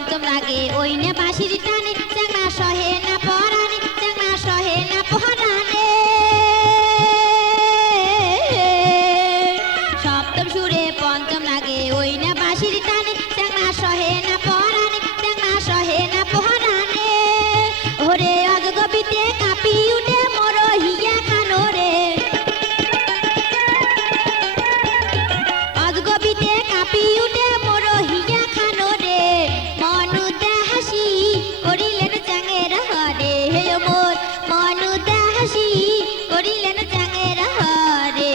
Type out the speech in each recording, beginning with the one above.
পঞ্চম রাগে ওই নে বাঁশির টানে চ্যাংড়া সহে না পরাণে চ্যাংড়া সহে না পরাণে সপ্তম সুরে পঞ্চম রাগে ওই না বাঁশির টানে চ্যাংড়া সহে না পরাণে চ্যাংড়া সহে না পরাণে ওরে অজগবিতে কাঁপি উঠে মোর হিয়া খানো রে অজগবিতে কাঁপি উঠে মোর হিয়া খানো রে মনুতে হাসি করিলেন চ্যাঙের হরে হে মোর মনুতে হাসি করিলেন চ্যাঙের হরে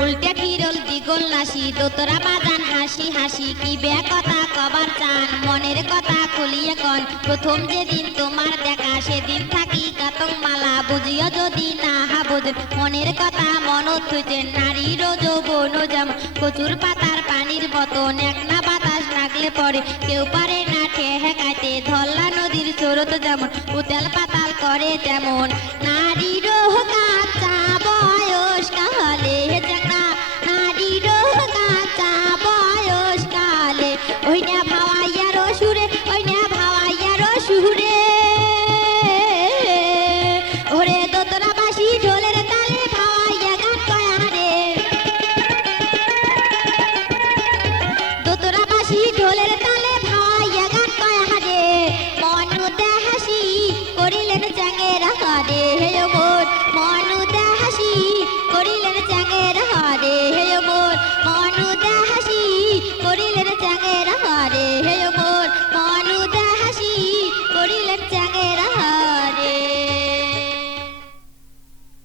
উল্টে ফিরল দ্বিগুণ নাসি দোতরা বাজান হাসি হাসি কি বে কথা কবার চান মনের কথা খুলিয়ে কন প্রথম যেদিন তোমার দেখা সেদিন থাকি কাতং মালা বুঝিও যদি না বুঝ মনের কথা মনত হইতে নারীর যৌবন যেমন কচুর পাতার পানির মতন এক না বাতাস লাগলে পরে কেউ পারে না ঠেকাইতে ধল্লা নদীর স্রোত যেমন উতাল পাতাল করে তেমন